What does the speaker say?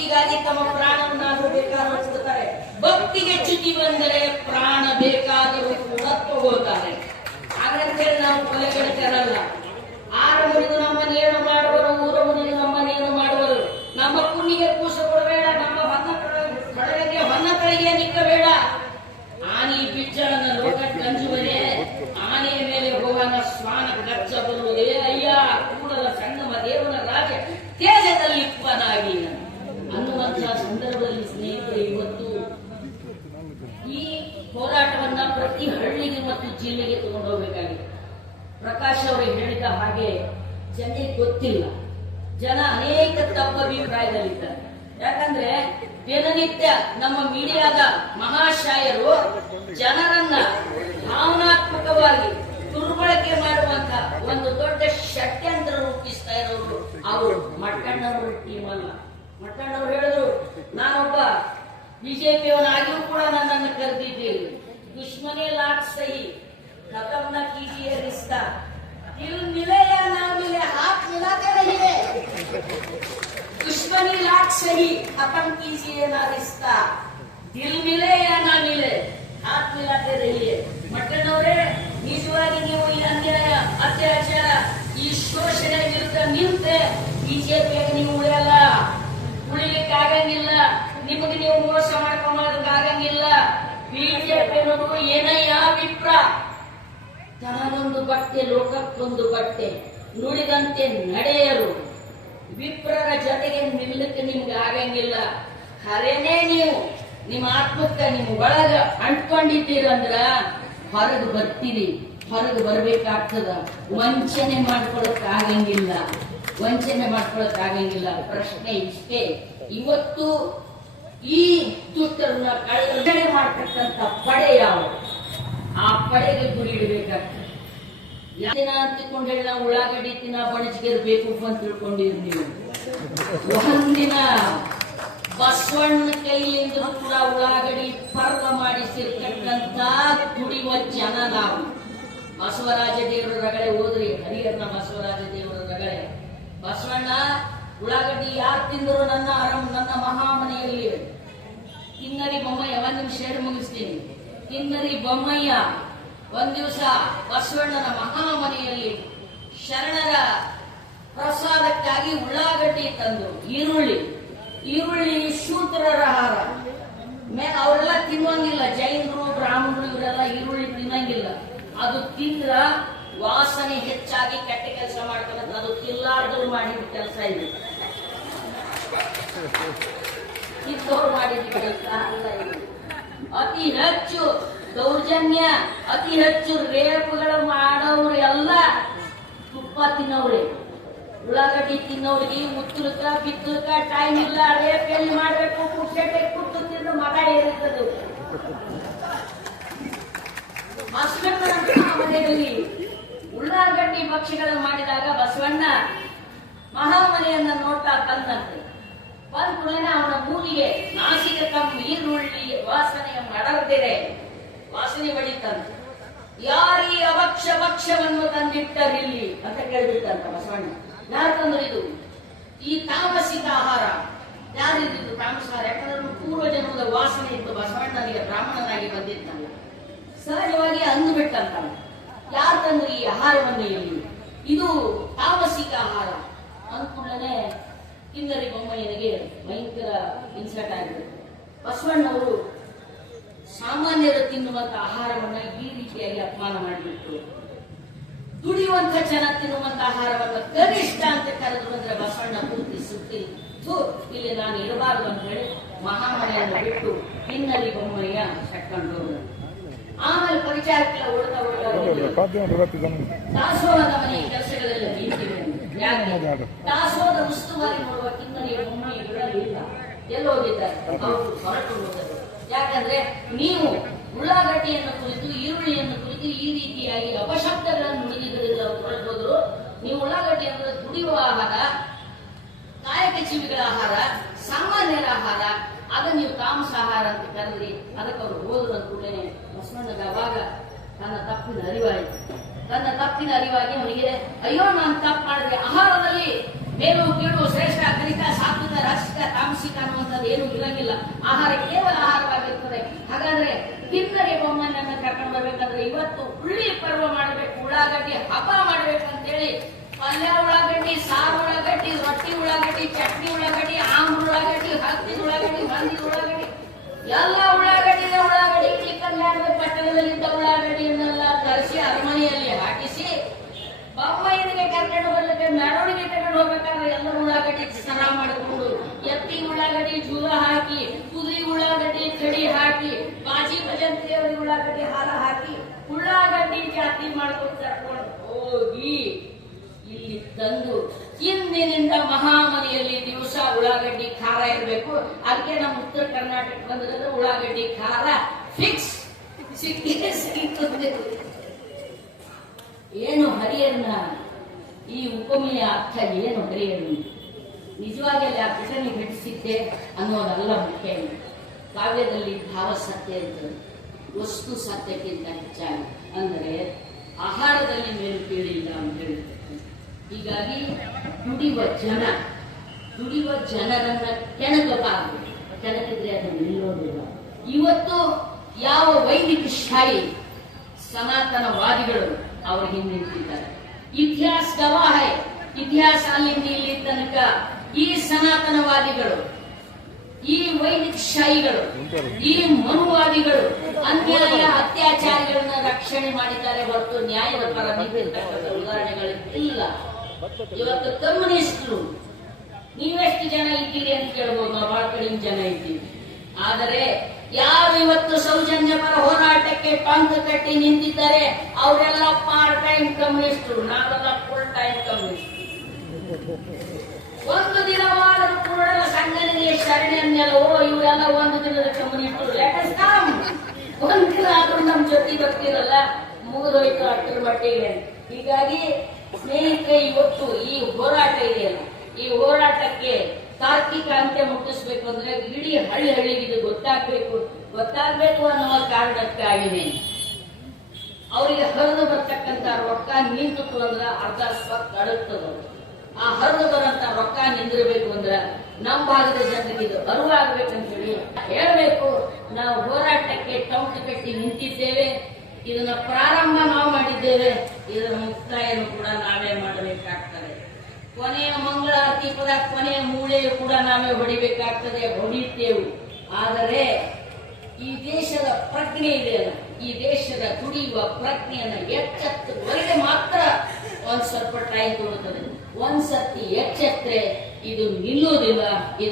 ಭಕ್ತಿಗಾಗಿ ತಮ್ಮ ಪ್ರಾಣವನ್ನು ಬೇಕಾದರೂ ಕೊಡ್ತಾರೆ ಭಕ್ತಿಗೆ ಚ್ಯುತಿ ಬಂದರೆ ಪ್ರಾಣ ಬೇಕಾದರೂ ಕೂಡ ತಗೋತಾರೆ ಹಾಗಂತೇಳಿ ನಾವು ಕೊಲೆಗಡಿತರಲ್ಲ ಆರ ಮುರಿದು ಏನು ಮಾಡುವರು, ಊರ ಮುರಿದು ಏನು ಮಾಡುವರು? ನಮ್ಮ ಕುಣ್ಣಿಗೆ ಕೂಸ ಕೊಡಬೇಡ, ನಮ್ಮ ಹೊನ್ನ ಹೊನ್ನ ತಳಿಗೆ ನಿಕ್ಕಬೇಡ. ಆನೆ ಬಿಜ್ಜಳನ ಲೋಕ ಕಂಜುವನೆ ಆನೆಯ ಮೇಲೆ ಹೋಗನ ಸ್ವಾನ ಗಚ್ಚ ಬರುವುದೇ ಅಯ್ಯ ಕೂಡಲ ಸಂಗಮ ದೇವನ ರಾಜ ತೇಜದಲ್ಲಿಪ್ಪನಾಗಿ ಅನ್ನುವಂತಹ ಸಂದರ್ಭದಲ್ಲಿ ಸ್ನೇಹಿತರೆ ಇವತ್ತು ಈ ಹೋರಾಟವನ್ನ ಪ್ರತಿ ಹಳ್ಳಿಗೆ ಮತ್ತು ಜಿಲ್ಲೆಗೆ ತಗೊಂಡು ಹೋಗ್ಬೇಕಾಗಿದೆ ಪ್ರಕಾಶ್ ಅವರು ಹೇಳಿದ ಹಾಗೆ ಜನರಿಗೆ ಗೊತ್ತಿಲ್ಲ ಜನ ಅನೇಕ ತಪ್ಪು ಅಭಿಪ್ರಾಯದಲ್ಲಿದ್ದಾರೆ ಯಾಕಂದ್ರೆ ದಿನನಿತ್ಯ ನಮ್ಮ ಮೀಡಿಯಾದ ಮಹಾಶಾಯರು ಜನರನ್ನ ಭಾವನಾತ್ಮಕವಾಗಿ ದುರ್ಬಳಕೆ ಮಾಡುವಂತ ಒಂದು ದೊಡ್ಡ ಷಡ್ಯಂತ್ರ ರೂಪಿಸ್ತಾ ಇರೋರು ಅವರು ಮಟ್ಟಣ್ಣವರು ಟೀಮ್ ಅಲ್ಲ ಮಟ್ಟಣ್ಣವರು ಹೇಳಿದ್ರು ನಾನೊಬ್ಬ ಬಿಜೆಪಿಯವನಾಗಿಯೂ ಕೂಡ ನನ್ನನ್ನು ಕರೆದಿದ್ದೀರಿ ದುಶ್ಮನೆ ಲಾಟ್ ಸಹಿ खत्म न कीजिए रिश्ता दिल मिले या ना मिले हाथ मिलाते रहिए दुश्मनी लाट सही खत्म कीजिए ना रिश्ता दिल मिले या ना मिले हाथ मिलाते रहिए ಮಟ್ಟಣ್ಣವರೇ ನಿಜವಾಗಿ ನೀವು ಈ ಅನ್ಯಾಯ ಅತ್ಯಾಚಾರ ಈ ಶೋಷಣೆ ವಿರುದ್ಧ ನಿಂತೆ ಬಿಜೆಪಿಯಾಗಿ ನೀವು ಉಳಿಯಲ್ಲ ಉಳಿಲಿಕ್ಕೆ ಆಗಂಗಿಲ್ಲ ನಿಮಗೆ ನೀವು ಮೋಸ ಮಾಡ್ಕೊಂಬದಕ್ಕೆ ಆಗಂಗಿಲ್ಲ ಬಿಜೆಪಿ ಅನ್ನೋದು ಏನಯ್ಯ ವಿಪ್ರ ತನಗೊಂದು ಬಟ್ಟೆ ಲೋಕಕ್ಕೊಂದು ಬಟ್ಟೆ ನುಡಿದಂತೆ ನಡೆಯರು. ವಿಪ್ರರ ಜೊತೆಗೆ ನಿಲ್ಲಕ್ಕೆ ನಿಮ್ಗೆ ಆಗಂಗಿಲ್ಲ. ಖರೇನೇ ನೀವು, ನಿಮ್ಮ ಆತ್ಮಕ್ಕ ನಿಮ್ಮ ಒಳಗ ಅಂಟ್ಕೊಂಡಿದ್ದೀರಂದ್ರ ಹೊರಗೆ ಬರ್ತೀರಿ. ಹೊರಗೆ ಬರ್ಬೇಕಾಗ್ತದ. ವಂಚನೆ ಮಾಡ್ಕೊಳಕ್ ಆಗಂಗಿಲ್ಲ. ವಂಚನೆ ಮಾಡ್ಕೊಳಕ್ ಆಗಂಗಿಲ್ಲ. ಪ್ರಶ್ನೆ ಇಷ್ಟೇ. ಇವತ್ತು ಈ ದುಷ್ಟರನ್ನ ಕಳ್ಳನೆ ಮಾಡ್ತಕ್ಕಂತ ಪಡೆ ಯಾವ ಆ ಪಡೆಗೆ ಗುರಿ ಇಡಬೇಕಾಗ್ತದೆ. ದಿನ ಅಂತಿಕೊಂಡು ಹೇಳಿ ನಾವು ಉಳ್ಳಾಗಡ್ಡಿ ತಿನ್ನ ಬಣಜಿಗೆರ್ ಬೇಕು ಅಂತ ತಿಳ್ಕೊಂಡಿರಿ ನೀವು. ಒಂದಿನ ಬಸವಣ್ಣ ಕೈಲಿಂದ ಕೂಡ ಉಳ್ಳಾಗಡ್ಡಿ ಪರ್ವ ಮಾಡಿಸಿರ್ತಕ್ಕಂತ ದುಡಿಯುವ ಜನ ನಾವು. ಬಸವರಾಜ ದೇವರ ರಗಳೆ ಹೋದ್ರಿ ಹರಿಯರ್ನ ಬಸವರಾಜ ದೇವರ ರಗಳೆ. ಬಸವಣ್ಣ, ಉಳ್ಳಾಗಡ್ಡಿ ಯಾರು ತಿಂದರು ನನ್ನ ಅರಂ, ನನ್ನ ಮಹಾಮನೆಯಲ್ಲಿ. ತಿನ್ನರಿ ಬೊಮ್ಮಯ್ಯ, ಒಂದ್ ನಿಮಿಷ ಎರಡು ಮುಗಿಸ್ತೀನಿ. ತಿನ್ನರಿ ಬೊಮ್ಮಯ್ಯ. ಒಂದ್ ದಿವಸ ಬಸವಣ್ಣನ ಮಹಾಮನೆಯಲ್ಲಿ ಶರಣರ ಪ್ರಸಾದಕ್ಕಾಗಿ ಉಳ್ಳಾಗಡ್ಡಿ ತಂದು, ಈರುಳ್ಳಿ ಈರುಳ್ಳಿ ಶೂತ್ರರ ಹಾರ ಮೇ ಅವರೆಲ್ಲ ತಿನ್ನಂಗಿಲ್ಲ ಜೈನರು, ಬ್ರಾಹ್ಮಣರು ಇವರೆಲ್ಲ ಈರುಳ್ಳಿ ತಿನ್ನಂಗಿಲ್ಲ. ಅದು ತಿಂದ್ರ ವಾಸನೆ ಹೆಚ್ಚಾಗಿ ಕೆಟ್ಟ ಕೆಲಸ ಮಾಡ್ತಾರೆ ಅದು ತಿಲ್ಲಾರ್ದವ್ರು ಮಾಡಿದ ಕೆಲಸ ಇದೆ. ಇದ್ದವ್ರು ಮಾಡಿದ ಕೆಲಸ ಅಲ್ಲ ಅತಿ ಹೆಚ್ಚು ದೌರ್ಜನ್ಯ ಅತಿ ಹೆಚ್ಚು ರೇಪ್ಗಳು ಮಾಡೋರು ಎಲ್ಲ ತುಪ್ಪ ತಿನ್ನೋರೇ ಉಳ್ಳಾಗಡ್ಡಿ ತಿನ್ನೋರಿಗೆ ಮುತ್ತುಲಕ ಬಿತ್ತುರ್ಕ ಟೈಮ್ ಇಲ್ಲ. ರೇಪ್ ಎಲ್ಲಿ ಮಾಡ್ಬೇಕು? ಕುಟ್ಟೆ ಕುತ್ತು ತಿಂದು ಮಗ ಏರಿರ್ತದೆ ಮನೆಯಲ್ಲಿ ಉಳ್ಳಾಗಡ್ಡಿ ಪಕ್ಷಿಗಳು ಮಾಡಿದಾಗ ಬಸವಣ್ಣ ಮಹಾಮನೆಯನ್ನ ನೋಡ್ತಾ ಬಂದಂತೆ. ಬಂದ ಕೂಡಲೇ ಅವನ ಮೂಲಿಗೆ ನಾಸಿಕ ಕಮ್ಮಿ ಈರುಳ್ಳಿ ವಾಸನೆಯ ಮಡರ್ದಿದೆ ವಾಸನೆ ಬಡಿತಾನೆ ಯಾರಿ ಅವಕ್ಷ ಪಕ್ಷವನ್ನು ತಂದಿಟ್ಟರಿಲ್ಲಿ? ಅಂತ ಕೇಳ್ಬಿಟ್ಟಂತ ಬಸವಣ್ಣ. ಯಾರು ತಂದ್ರು ಇದು ಈ ತಾಮಸಿಕ ಆಹಾರ. ಯಾರಿದ್ದು ಇದು ತಾಮಸ ಆಹಾರ? ಯಾಕಂದ್ರೆ ಪೂರ್ವ ಜನ್ಮದ ವಾಸನೆ ಇತ್ತು. ಬಸವಣ್ಣನಿಗೆ ಬ್ರಾಹ್ಮಣನಾಗಿ ಬಂದಿದ್ದಲ್ಲ ಸಹಜವಾಗಿ ಅಂದುಬಿಟ್ಟಂತ ಯಾರು ಯಾಕಂದ್ರೆ ಈ ಆಹಾರವನ್ನು ಇಲ್ಲಿ? ಇದು ತಾಮಸಿಕ ಆಹಾರ. ಅಂದ್ಕೊಂಡನೆ ಕಿನ್ನರಿ ಬೊಮ್ಮಯ್ಯನಿಗೆ ಭಯಂಕರ ಇನ್ಸರ್ಟ್ ಆಗಿದೆ ಬಸವಣ್ಣವರು ಸಾಮಾನ್ಯರು ತಿನ್ನುವಂತ ಆಹಾರವನ್ನ ಈ ರೀತಿಯಾಗಿ ಅಪಮಾನ ಮಾಡಿಬಿಟ್ರು. ದುಡಿಯುವಂತ ಜನ ತಿನ್ನುವಂತ ಆಹಾರವನ್ನ ಕನಿಷ್ಠ ಅಂತ ಕರೆದು ಬಂದ್ರೆ ಬಸವಣ್ಣ ಪೂರ್ತಿ ಸುತ್ತಿ ಇಲ್ಲಿ ನಾನು ಇರಬಾರ್ದು ಅಂತ ಹೇಳಿ ಮಹಾಮನೆಯನ್ನು ಬಿಟ್ಟು ಹಿನ್ನಲ್ಲಿ ಬೊಮ್ಮಯ್ಯ ಸಟ್ಕೊಂಡು ಹೋದ್ರು. ಆಮೇಲೆ ಪರಿಚಾರಕ್ಕೆಲ್ಲ ಉಳಿದ ದಾಸೋಹದ ಮನೆ ಕೆಲಸಗಳೆಲ್ಲ ನಿಂತಿವೆ ದಾಸೋಹದ ಉಸ್ತುವಾರಿ ನೋಡುವ ಕಿನ್ನರಿಯ ಬೊಮ್ಮಯ್ಯ ಇಲ್ಲ ಎಲ್ಲೋಗಿದ್ದಾರೆ. ಅವರು ಹೊರಟು ಹೋದರು ಯಾಕಂದ್ರೆ ನೀವು ಉಳ್ಳಾಗಡ್ಡಿಯನ್ನು ಕುರಿತು ಈರುಳ್ಳಿಯನ್ನು ಕುರಿತು ಈ ರೀತಿಯಾಗಿ ಅಪಶಬ್ದಗಳನ್ನು ನುಡಿದಿದ್ದರಿಂದ ಅವರು ಹೊರಟು ನೀವು ಉಳ್ಳಾಗಡ್ಡಿ ಅಂದ್ರೆ ದುಡಿಯುವ ಆಹಾರ, ಕಾಯಕ ಜೀವಿಗಳ ಆಹಾರ, ಸಾಮಾನ್ಯರ ಆಹಾರ ಅದನ್ನ ನೀವು ತಾಮಸ ಆಹಾರ ಅಂತ ಕರೆದ್ರಿ ಅದಕ್ಕೆ ಅವರು ಹೋದ್ರು ಅಂತ ಕೂಡಲೇ ಬಸವಣ್ಣಗ ಅವಾಗ ತನ್ನ ತಪ್ಪಿನ ಅರಿವಾಯಿತು. ತನ್ನ ತಪ್ಪಿನ ಅರಿವಾಗಿ ಅವನಿಗೆ, ಅಯ್ಯೋ, ನಾನು ತಪ್ಪು ಮಾಡಿದ್ರೆ ಆಹಾರದಲ್ಲಿ ಮೇಲು ಕೀಳು ಶ್ರೇಷ್ಠ ಕಲಿತ ಸಾತ್ವಿಕ ಅನ್ನುವ ಏನು ಇರಂಗಿಲ್ಲ ಆಹಾರ ಕೇವಲ ಆಹಾರವಾಗಿರ್ತದೆ. ಹಾಗಾದ್ರೆ ಕಿನ್ನರಿ ಬೊಮ್ಮನನ್ನ ಕರ್ಕೊಂಡು ಬರ್ಬೇಕಾದ್ರೆ ಇವತ್ತು ಹುಳ್ಳಿ ಪರ್ವ ಮಾಡ್ಬೇಕು, ಉಳ್ಳಾಗಡ್ಡಿ ಹಬ್ಬ ಮಾಡ್ಬೇಕಂತೇಳಿ ಪಲ್ಯ, ಉಳ್ಳಾಗಡ್ಡಿ, ಸಾರು, ಉಳ್ಳಾಗಡ್ಡಿ, ರೊಟ್ಟಿ, ಉಳ್ಳಾಗಡ್ಡಿ, ಚಟ್ನಿ, ಉಳ್ಳಾಗಡ್ಡಿ ಆಮ್ ಉಳ್ಳಾಗಡ್ಡಿ ಹತ್ತಿ ಉಳ್ಳಾಗಡ್ಡಿ ಮಂದಿ ಉಳ್ಳಾಗಡ್ಡಿ ಎಲ್ಲ ಉಳ್ಳಾಗಡ್ಡಿನ ಉಳ್ಳಾಗಡ್ಡಿ ಚಿಕ್ಕನ್ ಮಾಡ್ಬೇಕು ಪಟ್ಟಣದಲ್ಲಿದ್ದ ಉಳ್ಳಾಗಡ್ಡಿಯನ್ನೆಲ್ಲ ತರಿಸಿ ಅರಮನೆಯಲ್ಲಿ ಹಾಕಿಸಿ ಬೊಮ್ಮಯ್ಯನಿಗೆ ಕರ್ಕೊಂಡು ಬರ್ಲಿಕ್ಕೆ ಮೆರವಣಿಗೆ ತಗೊಂಡು ಹೋಗ್ಬೇಕಾದ್ರೆ ಎಲ್ಲ ಉಳ್ಳಾಗಡ್ಡಿ ಸ್ನಾನ ಮಾಡಿಕೊಂಡು ಎತ್ತಿ ಉಳ್ಳಾಗಡ್ಡಿ ಜೂಲ ಹಾಕಿ ಕುದುರೆ ಉಳ್ಳಾಗಡ್ಡಿ ಕಡಿ ಹಾಕಿ, ಬಾಜಿ ಭಜಂತಿ ಅವರಿಗೆ ಉಳ್ಳಾಗಡ್ಡಿ ಹಾಲ ಹಾಕಿ, ಉಳ್ಳಾಗಡ್ಡಿ ಜಾತಿ ಮಾಡ್ಕೊಂಡು ಹೋಗಿ ಇಲ್ಲಿ ತಂದು, ಹಿಂದಿನಿಂದ ಮಹಾಮನೆಯಲ್ಲಿ ದಿವಸ ಉಳ್ಳಾಗಡ್ಡಿ ಖಾರ ಇರಬೇಕು. ಅದಕ್ಕೆ ನಮ್ಮ ಉತ್ತರ ಕರ್ನಾಟಕ ಬಂದ್ರೆ ಉಳ್ಳಾಗಡ್ಡಿ ಖಾರ ಫಿಕ್ಸ್ ಸಿಕ್ಕಿದೆ ಸಿಕ್ಕಿದೆ ಏನು ಹರಿಯನ್ನ ಈ ಉಪಮೆಯ ಅರ್ಥ ಏನು ಹರಿಯನ್ನು ನಿಜವಾಗಿ ಅಲ್ಲಿ ಆ ಘಟನೆ ಘಟಿಸಿದ್ದೆ ಅನ್ನೋದಲ್ಲ ಮುಖ್ಯ ಕಾವ್ಯದಲ್ಲಿ ಭಾವ ಸತ್ಯ ಇರ್ತದೆ ವಸ್ತು ಸತ್ಯಕ್ಕಿಂತ ಹೆಚ್ಚಾಗಿ, ಅಂದರೆ ಆಹಾರದಲ್ಲಿ ಮೇಲು ಕೇಳಿಲ್ಲ ಅಂತ ಹೇಳಿದ್ರು ಹೀಗಾಗಿ ದುಡಿಯುವ ಜನ, ದುಡಿಯುವ ಜನರನ್ನ ಕೆಣಕಬಾರದು ಕೆಣಕಿದ್ರೆ ಅದು ನಿಲ್ಲೋದಿಲ್ಲ. ಇವತ್ತು ಯಾವ ವೈದಿಕ ಶಾಹಿ ಸನಾತನವಾದಿಗಳು ಅವರ ಹಿಂದೆ ನಿಂತಿದ್ದಾರೆ ಇತಿಹಾಸ ಗವಾಹ. ಇತಿಹಾಸ ಅಲ್ಲಿಂದ ಇಲ್ಲಿ ತನಕ ಈ ಸನಾತನವಾದಿಗಳು, ಈ ವೈದಿಕ ಶಾಹಿಗಳು ಈ ಮನುವಾದಿಗಳು ಅನ್ಯಾಯ ಅತ್ಯಾಚಾರಿಗಳನ್ನ ರಕ್ಷಣೆ ಮಾಡಿದ್ದಾರೆ ಹೊರತು ನ್ಯಾಯದ ಪರ ಉದಾಹರಣೆಗಳು ಇಲ್ಲ ಇವತ್ತು ಕಮ್ಯುನಿಸ್ಟ್ರು, ನೀವೆಷ್ಟು ಜನ ಇದ್ದೀರಿ ಅಂತ ಕೇಳ್ಬೋದು, ನಾವು ಬಹಳ ಕಡಿಮೆ ಜನ ಇದ್ದೀವಿ. ಆದರೆ ಯಾರು ಇವತ್ತು ಸೌಜನ್ಯ ಪರ ಹೋರಾಟಕ್ಕೆ ಪಂಕ್ ಕಟ್ಟಿ ನಿಂತಿದ್ದಾರೆ, ಅವರೆಲ್ಲ ಪಾರ್ಟ್ ಟೈಮ್ ಕಮ್ಯುನಿಸ್ಟ್ರು, ನಾವೆಲ್ಲ ಫುಲ್ ಟೈಮ್ ಕಮ್ಯುನಿಸ್ಟ್ ಒಂದು ದಿನವಾದರೂ ಕೂಡ ಶರಣೆಯನ್ನೆಲ್ಲೋ ಓ, ಇವರೆಲ್ಲ ಒಂದು ದಿನದ ಲೆಟಸ್ ಕಮ್ ಒಂದು ದಿನ ಆದ್ರೂ ನಮ್ ಜೊತೆ ಬರ್ತಿರಲ್ಲ? ಮುಗಿದೋಯ್ತು ಅಷ್ಟರ ಮಟ್ಟಿಗೆ ಹೀಗಾಗಿ ಸ್ನೇಹಿತರೆ, ಇವತ್ತು ಈ ಹೋರಾಟ ಇದೆಯಲ್ಲ ಈ ಹೋರಾಟಕ್ಕೆ ತಾರ್ಕಿಕ ಅಂತ್ಯ ಮುಟ್ಟಿಸ್ಬೇಕು ಅಂದ್ರೆ ಇಡೀ ಹಳ್ಳಿ ಹಳ್ಳಿಗೆ ಗೊತ್ತಾಗ್ಬೇಕು. ಗೊತ್ತಾಗ್ಬೇಕು ಅನ್ನುವ ಕಾರಣಕ್ಕಾಗಿನೇ ಅವರಿಗೆ ಹರಿದು ಬರ್ತಕ್ಕಂಥ ರೊಕ್ಕ ನಿಂತು ಅಂದ್ರೆ ಅರ್ಧ ಸ್ವತ್ತು ಅಡಗ್ತದ ಆ ಬರುವಂತ ರೊಕ್ಕ ನಿಂದಿರಬೇಕು ಅಂದ್ರ ನಮ್ಮ ಭಾಗದ ಜನರಿಗೆ ಇದು ಅರಿವಾಗ್ಬೇಕಂತ ಹೇಳಿ ಹೇಳ್ಬೇಕು. ನಾವು ಹೋರಾಟಕ್ಕೆ ಟೌಟ್ ಕಟ್ಟಿ ನಿಂತಿದ್ದೇವೆ. ಇದನ್ನ ಪ್ರಾರಂಭ ನಾವು ಮಾಡಿದ್ದೇವೆ. ಇದರ ಮುಕ್ತಾಯನು ಕೂಡ ನಾವೇ ಮಾಡಬೇಕಾಗ್ತದೆ. ಕೊನೆಯ ಮಂಗಳಾರತಿ ದೀಪದ ಕೊನೆಯ ಮೂಳೆಯು ಕೂಡ ನಾವೇ ಹೊಡಿಬೇಕಾಗ್ತದೆ ಹೊಡಿತೇವೆ ಆದರೆ ಈ ದೇಶದ ಪ್ರಜ್ಞೆ ಇದೆ ಈ ದೇಶದ ದುಡಿಯುವ ಪ್ರಜ್ಞೆಯನ್ನ ಎಚ್ಚತ್ತುವರೆಗೆ ಮಾತ್ರ ಒಂದು ಸ್ವಲ್ಪ ಟೈಮ್ ಕೊಡುತ್ತದೆ ಒಂದ್ಸತಿ ಎಚ್ಚೆತ್ತರೆ ಇದು ನಿಲ್ಲೋದಿಲ್ಲ ಇದು